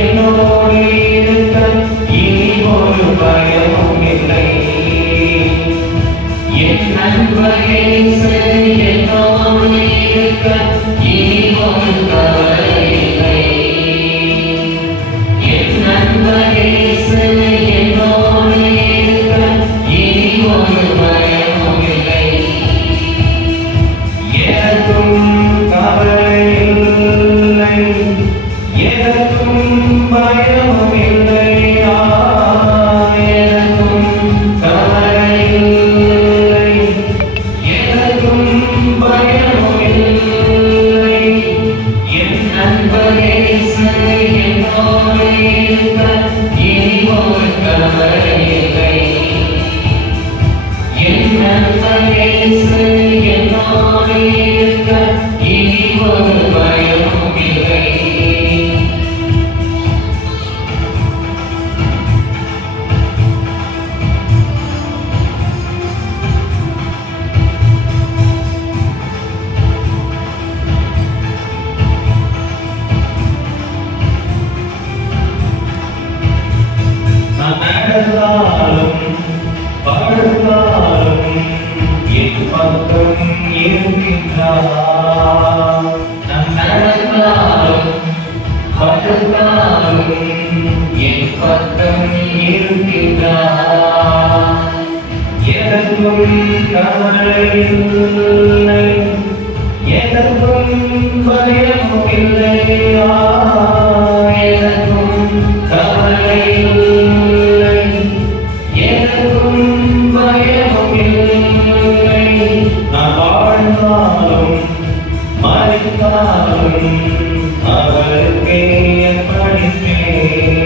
என்னோட பக்கம் இருக்கின்றார் எனக்கும் கவலை எனக்கும் பயம் இல்லையா எனக்கும் கவலை இல்லை எனக்கும் பயம் இல்லை நான் வாழ்ந்தாலும் மறைத்தாலும் அவருக்கே படிப்பேன்.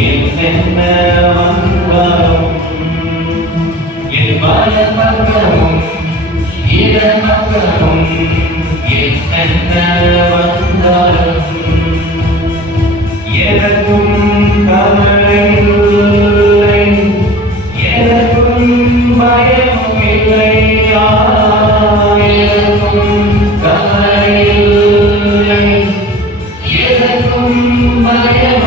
என்னென்ன வந்தாலும் என் பயம் வந்தாலும் இடம் வந்தாலும் என்னென்ன வந்தாலும் எனக்கும் கவலை இல்லை எனக்கும் பயம் இல்லை எனக்கும் கவலை இல்லை எனக்கும் பயம்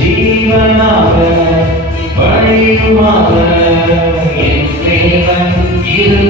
ஜீவனாக வழியுமாக என் தேவன் இரு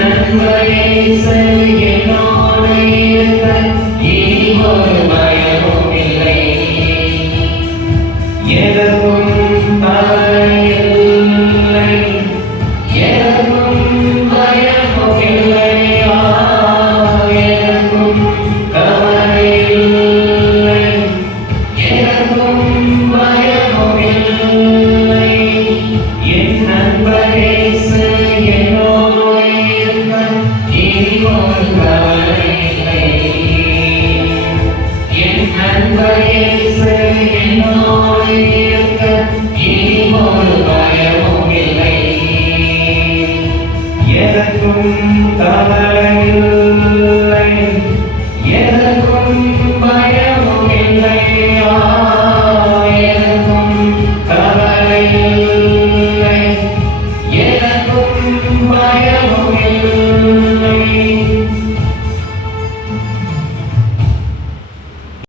நண்பரே சரி என்னோடு இருக்க இனி ஒரு பயமும் தமலையில்